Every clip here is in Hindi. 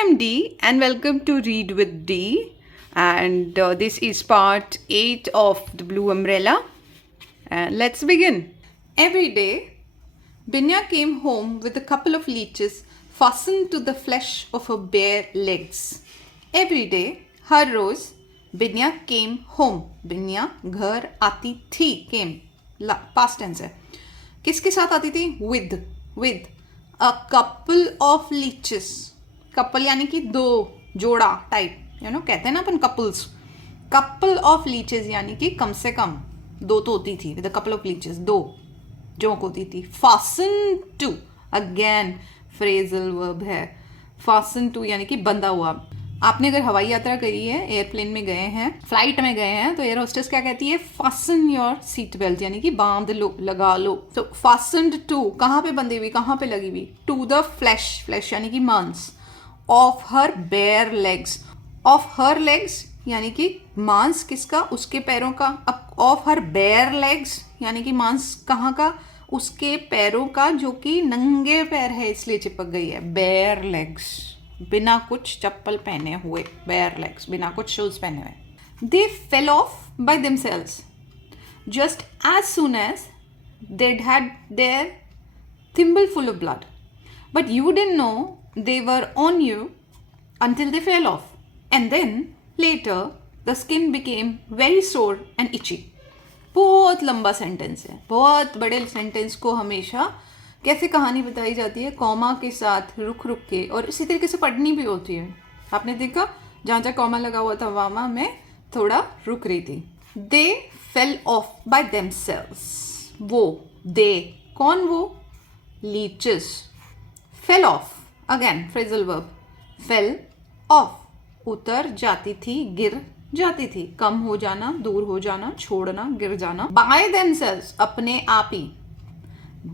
I'm Dee, and welcome to Read with Dee. And this is part 8 of The Blue Umbrella. And let's begin. Every day, Binya came home with a couple of leeches fastened to the flesh of her bare legs. Every day, her rose बिन्या came home. बिन्या घर आती थी. came past tense है. किसके साथ आती थी? with a couple of leeches. Couple यानी कि दो, जोड़ा टाइप, कहते हैं ना अपन कपल्स. कपल ऑफ लीचेस यानी कि कम से कम दो तो होती थी. With a couple of leeches, दो जोंक होती थी. Fasten to, again phrasal verb है. फासन टू यानी कि बंधा हुआ. आपने अगर हवाई यात्रा करी है, एयरप्लेन में गए हैं, फ्लाइट में गए हैं, तो एयर होस्टेस क्या कहती है? फासन योर सीट बेल्ट, यानी कि बांध लो, लगा लो. तो फासनड टू, कहाँ पे बंधी हुई, कहाँ पे लगी हुई? टू द फ्लैश यानी कि मांस. Of her bare legs. Of her legs यानी कि मांस किसका? उसके पैरों का. अब ऑफ हर बेयर लेग्स यानी कि मांस कहाँ का? उसके पैरों का, जो कि नंगे पैर है इसलिए चिपक गई है. बेयर लेग्स, बिना कुछ चप्पल पहने हुए. बेयर लेग्स, बिना कुछ शूज पहने हुए. They fell off by themselves just as soon as they'd had their thimbleful of blood, but you didn't know they were on you until they fell off, and then later the skin became very sore and itchy. बहुत लंबा सेंटेंस है. बहुत बड़े सेंटेंस को हमेशा कैसे कहानी बताई जाती है? कॉमा के साथ, रुक रुक के, और इसी तरीके से पढ़नी भी होती है. आपने देखा जहाँ जहाँ कॉमा लगा हुआ था वहाँ मैं थोड़ा रुक रही थी. दे फेल ऑफ बाय देमसेल्व्स. वो, दे, कौन वो? Leches. Fell off, again phrasal verb. Fell off, उतर जाती थी, गिर जाती थी. कम हो जाना, दूर हो जाना, छोड़ना, गिर जाना. बाय देमसेल्व्स, अपने आप ही.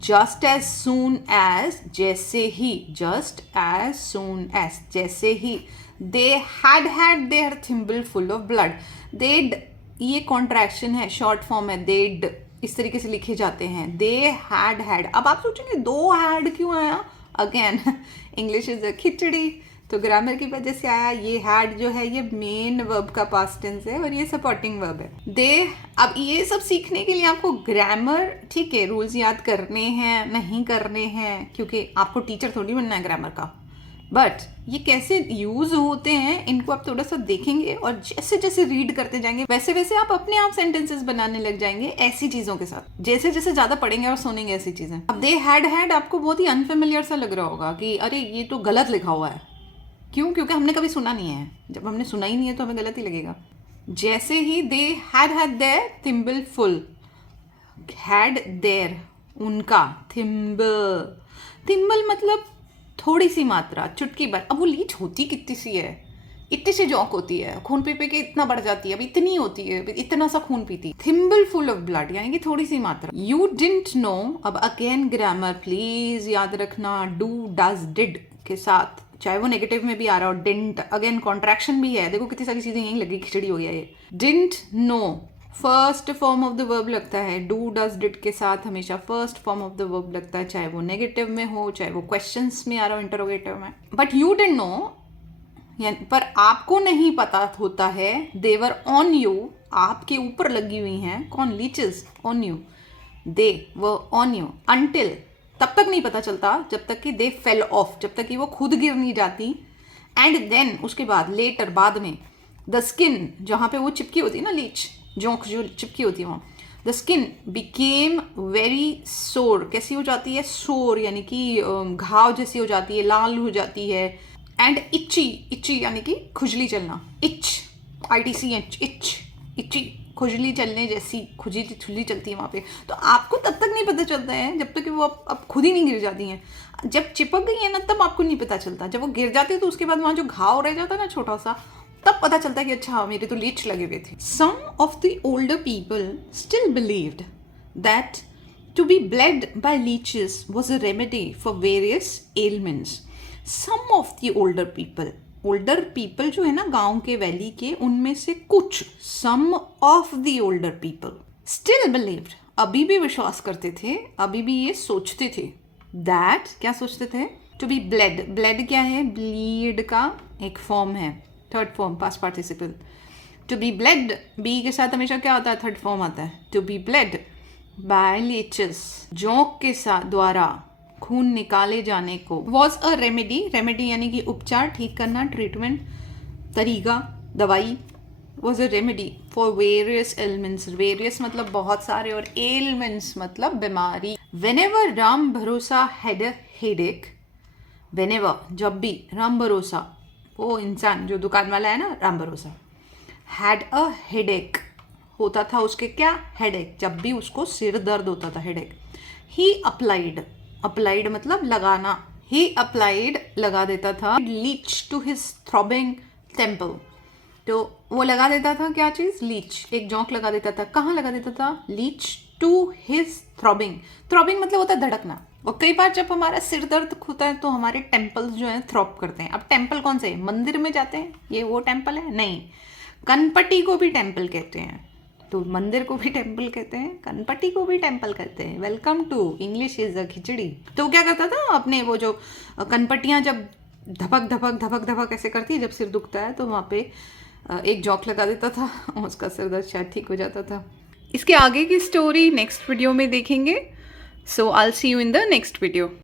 जस्ट एज सून एज, जैसे ही. जस्ट एज सून एज, जैसे ही. They had their thimble full of blood. They'd, ये कॉन्ट्रैक्शन है, शॉर्ट फॉर्म है. देड इस तरीके से लिखे जाते हैं. They had. अब आप सोचेंगे दो हैड क्यों आया? Again English is a khichdi, तो ग्रामर की वजह से आया. ये हैड जो है ये मेन वर्ब का पास्ट टेंस है और ये सपोर्टिंग वर्ब है. दे. अब ये सब सीखने के लिए आपको ग्रामर, ठीक है, रूल्स याद करने हैं, नहीं करने हैं, क्योंकि आपको टीचर थोड़ी बनना है ग्रामर का. बट ये कैसे यूज होते हैं इनको आप थोड़ा सा देखेंगे, और जैसे जैसे रीड करते जाएंगे वैसे वैसे आप अपने आप सेंटेंसेस बनाने लग जाएंगे ऐसी चीजों के साथ. जैसे जैसे ज्यादा पढ़ेंगे और सुनेंगे ऐसी चीजें. अब दे हैड आपको बहुत ही अनफेमिलियर सा लग रहा होगा कि अरे ये तो गलत लिखा हुआ है. क्यों? क्योंकि हमने कभी सुना नहीं है. जब हमने सुना ही नहीं है तो हमें गलत ही लगेगा. जैसे ही they had their thimble full. Had their, उनका. थिम्बल, थिम्बल मतलब थोड़ी सी मात्रा, चुटकी भर. अब वो लीच होती कितनी सी है? इतनी सी जौक होती है, खून पी पी के इतना बढ़ जाती है. अब इतनी होती है, इतना सा खून पीती. थिम्बल फुल ऑफ ब्लड यानी कि थोड़ी सी मात्रा. You didn't know. अब अगेन ग्रामर प्लीज याद रखना. डू, डज, डिड के साथ, चाहे वो नेगेटिव में भी आ रहा हो. डिडंट, अगेन कॉन्ट्रैक्शन भी है. देखो कितनी सारी चीजें यहीं लगी, खिचड़ी हो गया ये. Didn't know, first form of the verb लगता है. डू, डज, डिड के साथ हमेशा first form of the verb लगता है, चाहे वो नेगेटिव में हो, चाहे वो क्वेश्चंस में आ रहा हो, इंटरोगेटिव में. बट यू डिडंट नो, पर आपको नहीं पता होता है. देवर ऑन यू, आपके ऊपर लगी हुई हैं. कौन? Leches on you. दे वो ऑन यू. अनटिल, तब तक नहीं पता चलता जब तक कि दे फेल ऑफ, जब तक कि वो खुद गिर नहीं जाती. एंड देन, उसके बाद, लेटर, बाद में. द स्किन, जहाँ पे वो चिपकी होती है ना, लीच जोंक जो चिपकी होती है वहाँ. द स्किन बिकेम वेरी सोर. कैसी हो जाती है? सोर यानी कि घाव जैसी हो जाती है, लाल हो जाती है. एंड इची, इची यानी कि खुजली चलना. इच, ITCH, इच, इची, खुजली चलने जैसी, खुजली चलती है वहाँ पे. तो आपको तब तक नहीं पता चलता है जब तक कि वो अब खुद ही नहीं गिर जाती हैं. जब चिपक गई है ना तब आपको नहीं पता चलता. जब वो गिर जाती है तो उसके बाद वहाँ जो घाव रह जाता है ना छोटा सा, तब पता चलता है कि अच्छा मेरे तो लीच लगे हुए थे. Some of the older people still believed that to be bled by leeches was a remedy for various elements. Some of the older people, older people जो है ना गांव के, वैली के, उनमें से कुछ. Some of the older people still believed, अभी भी विश्वास करते थे, अभी भी ये सोचते थे. दैट, क्या सोचते थे? टू बी ब्लेड, ब्लेड क्या है? ब्लीड का एक फॉर्म है, third form past participle. To be bled, be के साथ हमेशा क्या होता है? थर्ड फॉर्म आता है। To be bled by leeches, जोंक के साथ द्वारा खून निकाले जाने को। वॉज अ रेमेडी, रेमेडी यानी कि उपचार, ठीक करना, ट्रीटमेंट, तरीका, दवाई। Was a remedy for various elements, various मतलब बहुत सारे और एलिमेंट्स मतलब बीमारी। वेनेवर राम भरोसा हैड अ हेडेक, वेनेवर जब भी, राम भरोसा वो इंसान जो दुकान वाला है ना, राम भरोसा, हैड अ हेडेक होता था उसके क्या? हेडेक, जब भी उसको सिर दर्द होता था, हेडेक। ही अप्लाइड, अप्लाइड मतलब लगाना, ही अप्लाइड लगा देता था, leech to his throbbing temple, तो वो लगा देता था क्या चीज़? लीच, एक जौंक लगा देता था। कहाँ लगा देता था? Leech to his throbbing, throbbing मतलब होता है धड़कना। और कई बार जब हमारा सिर दर्द होता है तो हमारे टेम्पल्स जो हैं थ्रॉब करते हैं। अब टेम्पल कौन से? मंदिर में जाते हैं, ये वो टेम्पल है? नहीं, कनपटी को भी टेम्पल कहते हैं, तो मंदिर को भी टेम्पल कहते हैं, कनपटी को भी टेम्पल कहते हैं। Welcome to English is a khichdi. तो क्या करता था अपने वो जो कनपटियाँ जब धपक धपक धपक धपक ऐसे करती है जब सिर दुखता है, तो वहाँ पे एक जॉक लगा देता था, उसका सिर दर्द शायद ठीक हो जाता था। इसके आगे की स्टोरी नेक्स्ट वीडियो में देखेंगे। So I will see you in the next video.